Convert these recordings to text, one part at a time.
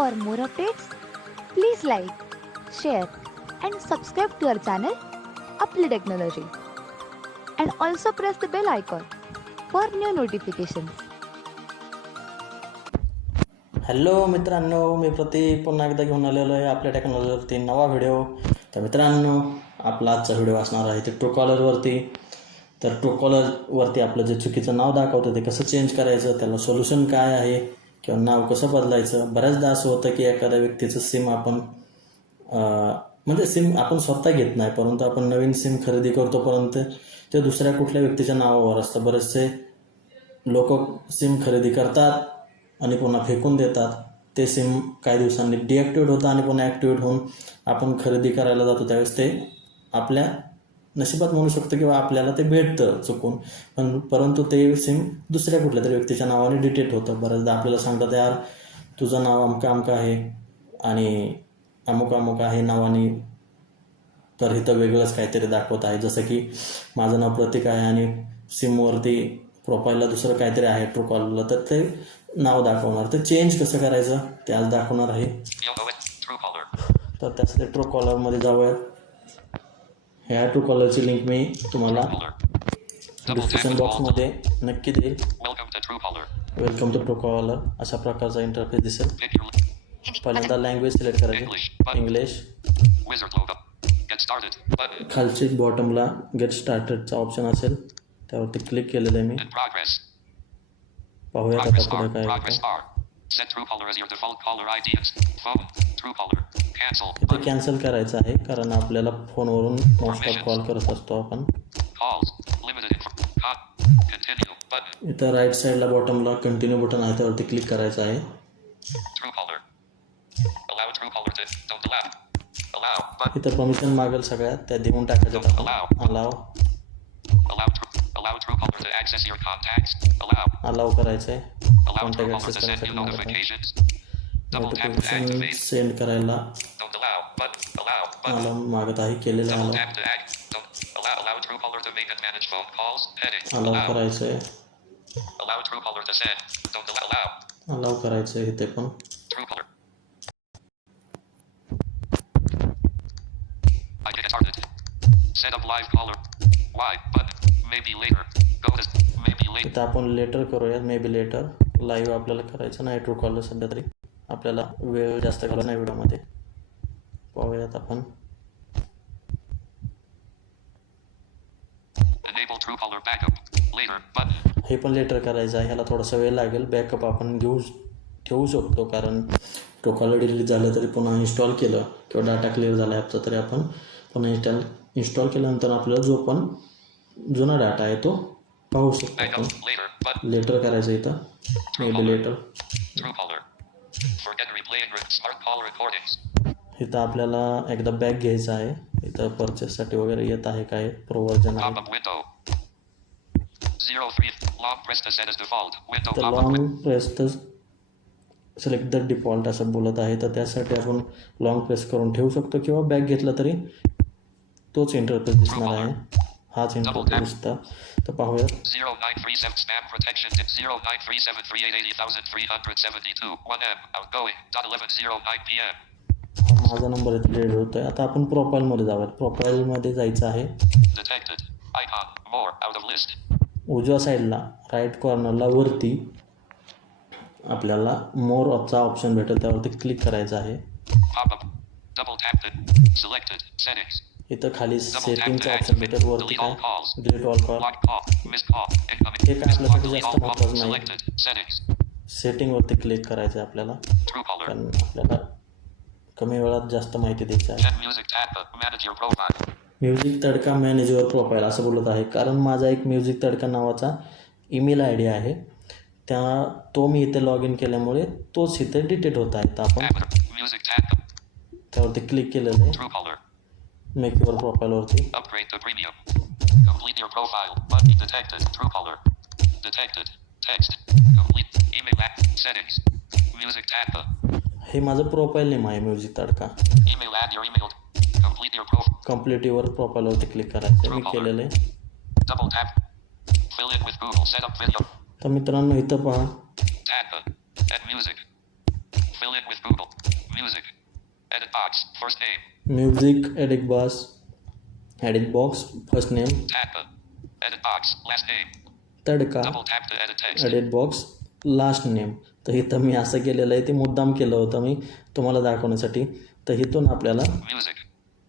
For more updates, please like, share and subscribe to our channel, Apply Technology. And also press the bell icon for new notifications. Hello मित्रांनो, मी प्रतीक पुन्हा एकदा घेऊन आलेलो आहे आपल्या टेक्नॉलॉजीवरती नवा व्हिडिओ. तर मित्रांनो, आपला आजचा व्हिडिओ असणार आहे ते ट्रूकॉलरवरती. तर ट्रूकॉलरवरती आपलं जे चुकीचं नाव दाखवतं ते कसं चेंज करायचं, त्याला सोल्युशन काय आहे किंवा नाव कसं बदलायचं. बऱ्याचदा असं होतं की एखाद्या व्यक्तीचं सिम आपण म्हणजे सिम आपण स्वतः घेत नाही, परंतु आपण नवीन सिम खरेदी करतो, परंतु ते दुसऱ्या कुठल्या व्यक्तीच्या नावावर असतं. बरेचसे लोक सिम खरेदी करतात आणि पुन्हा फेकून देतात. ते सिम काही दिवसांनी डिॲक्टिवेट होतं आणि पुन्हा ॲक्टिवेट होऊन आपण खरेदी करायला जातो त्यावेळेस ते आपल्या नशिबात म्हणू शकतो किंवा आपल्याला ते भेटतं चुकून, परंतु ते सिम दुसऱ्या कुठल्या तरी व्यक्तीच्या नावाने डिटेक्ट होतं. बऱ्याचदा आपल्याला सांगतात, यार तुझं नाव अमकं अमकं आहे आणि अमुक अमुक आहे नावाने, तर इथं वेगळंच काहीतरी दाखवत आहे. जसं की माझं नाव प्रतीक आहे आणि सिमवरती प्रोफाईलला दुसरं काहीतरी आहे ट्रूकॉलरला, तर ते नाव दाखवणार. तर चेंज कसं करायचं ते आज दाखवणार आहे. तर त्यासाठी ट्रूकॉलरमध्ये जाऊया. ह्या ट्रूकॉलरची लिंक मी तुम्हाला डिस्क्रिप्शन बॉक्समध्ये नक्की देईल. वेलकम टू ट्रूकॉलर अशा प्रकारचा इंटरफेस दिसेल. पहिल्यांदा लँग्वेज सिलेक्ट करायची, इंग्लिश. खालची बॉटमला गेट स्टार्टेडचा ऑप्शन असेल, त्यावरती क्लिक केलेलं आहे मी. पाहूया आता पुढे काय इथे कॅन्सल करायचं आहे, कारण आपल्याला फोनवरून मोस्ट ऑफ कॉल करत असतो आपण. इथं राईट साईडला बॉटमला कंटिन्यू बटन आहे, त्यावरती क्लिक करायचं आहे. इथं परमिशन मागेल सगळ्यात, त्या देऊन टाकायचं. अलाव करायचं आहे. कॉन्टॅक्ट ॲक्सेस करण्यासाठी सेंड करायला अलाव मागत आहे, केलेलं अलाव करायचं आहे. अलाव करायचं आहे इथे पण. इथं आपण लेटर करूया, मे बी लेटर. लाईव्ह आपल्याला करायचं नाही ट्रूकॉलर सध्या तरी, आपल्याला वेळ जास्त घालवला नाही व्हिडिओमध्ये. पाहूयात आपण. हे पण लेटर करायचं आहे, ह्याला थोडासा वेळ लागेल. बॅकअप आपण ठेवू शकतो, कारण ट्रूकॉलर डिलीट झालं तरी पुन्हा इन्स्टॉल केलं किंवा डाटा क्लिअर झाला ॲपचा तरी आपण पुन्हा इन्स्टॉल केल्यानंतर आपल्याला जो पण जुना डाटा आहे तो पाहू शकतो आपण. लेटर करायचं इथं, मे बी लेटर. इथं आपल्याला एकदा बॅक घ्यायचं आहे. इथं परचेससाठी वगैरे येत आहे, काय प्रोव्हर्जन आहे. तर लॉंग प्रेस तर सिलेक्ट द डिफॉल्ट असं बोलत आहे, तर त्यासाठी आपण लॉंग प्रेस करून ठेवू शकतो किंवा बॅक घेतला तरी तोच इंटरफेस दिसणार आहे, हाच इंटरफेस दिसता. तर पाहूया. माझा नंबर इथे डिलीट होतो आहे. आता आपण प्रोफाईलमध्ये जाऊयात. प्रोफाईलमध्ये जायचं आहे. उजव्या साईडला राईट कॉर्नरला वरती आपल्याला मोर ऑफचा ऑप्शन भेटेल, त्यावरती क्लिक करायचं आहे. इथं खाली सेटिंगचा ऑप्शन भेटेल, वरती काय डिलीट ऑल कॉल. हे काय आपल्यासाठी जास्त महत्त्वाचं नाही. सेटिंगवरती क्लिक करायचं आहे आपल्याला, कारण आपल्याला कमी वेळात जास्त माहिती द्यायची आहे. Music tadka manage your profile असं बोलत आहे, कारण माझा एक म्युझिक तडका नावाचा ईमेल आय डी आहे. तो मी इथे लॉग इन केल्यामुळे तोच इथे डिटेक्ट होत आहे. तर आपण त्यावरती क्लिक केलेलं आहे, मेक युअर प्रोफाईलवरती. हे माझं प्रोफाईल नेम आहे, music tadka. Complete your प्रोफाईलवरती click करायचं, मी केलेलं आहे. तर मित्रांनो इथं पहा, Fill in with Google. Music. Edit box. First name. Music edit box first name, Tadka. Edit box. Last name. Tadka Double tap to edit text. Edit box last name. तर इथं मी असं केलेलं आहे, ते मुद्दाम केलं होतं मी तुम्हाला दाखवण्यासाठी. तर इथून आपल्याला Music.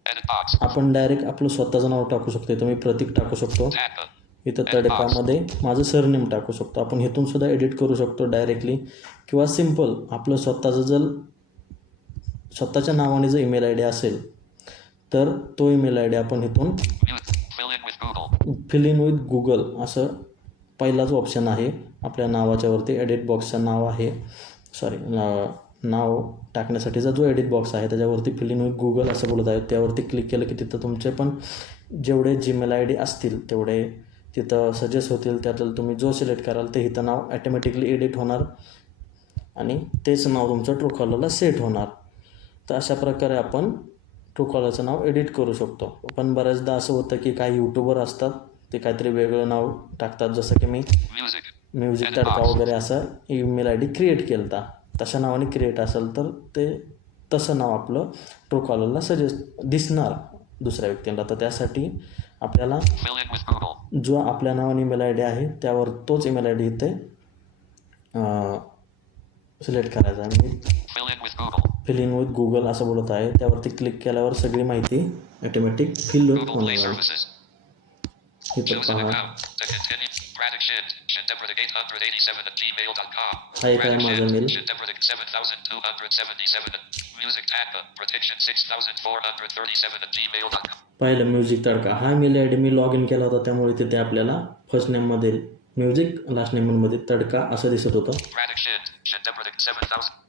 Edit box. आपण डायरेक्ट आपलं स्वतःचं नाव टाकू शकतो. इथं मी प्रतीक टाकू शकतो. Tadka. इथं तडकामध्ये माझं सरनेम टाकू शकतो. आपण इथून सुद्धा एडिट करू शकतो डायरेक्टली, किंवा सिम्पल आपलं स्वतःच्या नावाने जर ईमेल आय डी असेल तर तो ईमेल आय डी आपण इथून Fill in with Google. Fill in with Google असं पहिलाच ऑप्शन आहे आपल्या नावाच्यावरती. एडिट बॉक्सचं नाव आहे, नाव टाकण्यासाठीचा जो एडिट बॉक्स आहे त्याच्यावरती फिल इन विथ गुगल असं बोलत आहे. त्यावरती क्लिक केलं की तिथं तुमचे पण जेवढे जीमेल आय डी असतील तेवढे तिथं सजेस्ट होतील. त्यातलं तुम्ही जो सिलेक्ट कराल ते इथं नाव ॲटोमॅटिकली एडिट होणार आणि तेच नाव तुमचं ट्रूकॉलरला सेट होणार. तर अशा प्रकारे आपण ट्रूकॉलरचं नाव एडिट करू शकतो. पण बऱ्याचदा असं होतं की काही यूट्यूबर असतात ते काहीतरी वेगळं नाव टाकतात, जसं की मी म्युझिक तडका वगैरे असं ईमेल आय डी क्रिएट केलं होता. तशा नावाने क्रिएट असेल तर ते तसं नाव आपलं ट्रूकॉलरला दिसणार दुसऱ्या व्यक्तीला. तर त्यासाठी आपल्याला जो आपल्या नावाने ईमेल आय डी आहे त्यावर तोच ईमेल आय डी इथे सिलेक्ट करायचा आहे. मी फिल इन विथ गुगल असं बोलत आहे. त्यावरती क्लिक केल्यावर सगळी माहिती ॲटोमॅटिक फिल होणार आहे. इथं पहा हाय काय माझा मेल. पाहिलं म्युझिक तडका हा मेल आय डी मी लॉग इन केला होता, त्यामुळे तिथे आपल्याला फर्स्ट नेममध्ये म्युझिक, लास्ट नेममध्ये तडका असं दिसत होतं.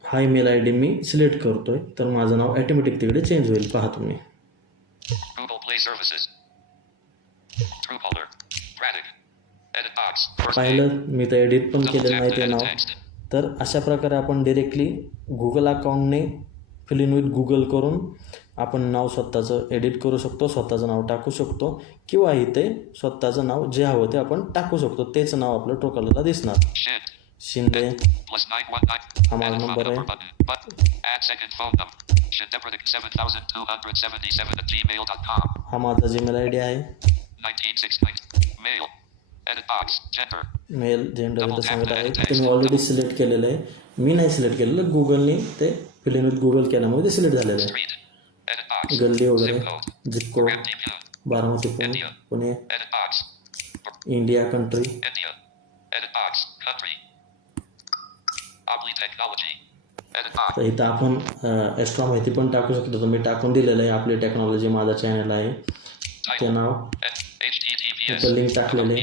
हा ईमेल आय डी मी सिलेक्ट करतोय तर माझं नाव ॲटोमॅटिक तिकडे चेंज होईल. पहा तुम्ही. पाहिलं मी तर एडिट पण केलेलं नाही ते नाव. तर अशा प्रकारे आपण डिरेक्टली गुगल अकाउंटने फिल इन विथ गुगल करून आपण नाव स्वतःचं एडिट करू शकतो, स्वतःचं नाव टाकू शकतो, किंवा इथे स्वतःचं नाव जे हवं ते आपण टाकू शकतो. तेच नाव आपलं ट्रूकॉलरला दिसणार. शिंदे हा माझा नंबर आहे. हा माझा जीमेल आय डी आहे. मेल जेंडर इथं सांगत आहे. तुम्ही ऑलरेडी सिलेक्ट केलेलं आहे, मी नाही सिलेक्ट केलेलं, गुगलने ते फिल इन विथ गुगल केल्यामुळे ते सिलेक्ट झालेलं आहे. गल्ली वगैरे, जिप्को, बारामती पुणे, इंडिया कंट्री. तर इथं आपण एक्स्ट्रा माहिती पण टाकू शकतो. तर मी टाकून दिलेलं आहे. आपली टेक्नॉलॉजी माझा चॅनल आहे, ते नाव इथं लिंक टाकलेले.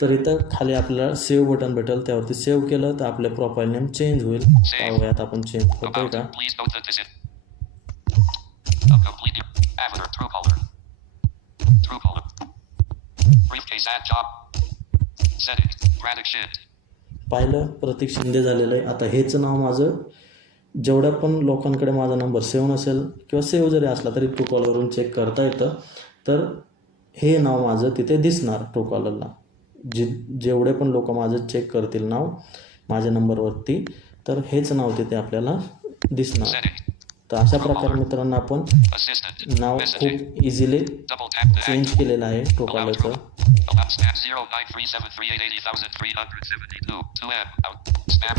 तर इथं खाली आपल्याला सेव्ह बटन भेटेल, त्यावरती सेव्ह केलं तर आपलं प्रोफाईल नेम चेंज होईल. पाहूयात आपण चेंज होतोय का. पाहिलं प्रतीक शिंदे झालेलं आहे. आता हेच नाव माझं जेवढ्या पण लोकांकडे माझा नंबर सेव्ह नसेल किंवा सेव्ह जरी असला तरी ट्रूकॉलरवरून चेक करता येतं. तर हे नाव माझं तिथे दिसणार ट्रूकॉलरला. जेवढे पण लोक माझं चेक करतील नाव माझ्या नंबरवरती तर हेच नाव तिथे आपल्याला दिसणार. तर अशा प्रकारे मित्रांनो आपण नाव खूप इझिली चेंज केलेलं आहे ट्रूकॉलरचं.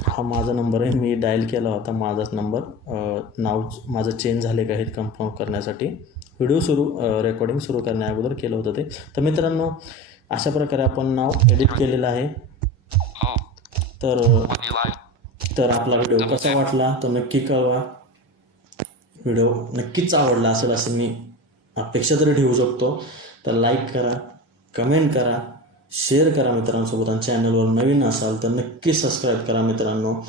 हा माझा नंबर आहे, मी डायल केला होता माझाच नंबर. नाव माझं चेंज झाले का हे कन्फर्म करण्यासाठी व्हिडिओ रेकॉर्डिंग सुरू करण्या अगोदर केलं होतं ते. तर मित्रांनो अशा प्रकारे आपण नाव एडिट केलेलं आहे. तर आपला व्हिडिओ कसा वाटला तर नक्की कळवा. व्हिडिओ नक्कीच आवडला असेल असं मी अपेक्षा तरी ठेवू शकतो. तर लाईक करा, कमेंट करा, शेअर करा मित्रांसोबत. आणि चॅनलवर नवीन असाल तर नक्की सबस्क्राईब करा मित्रांनो.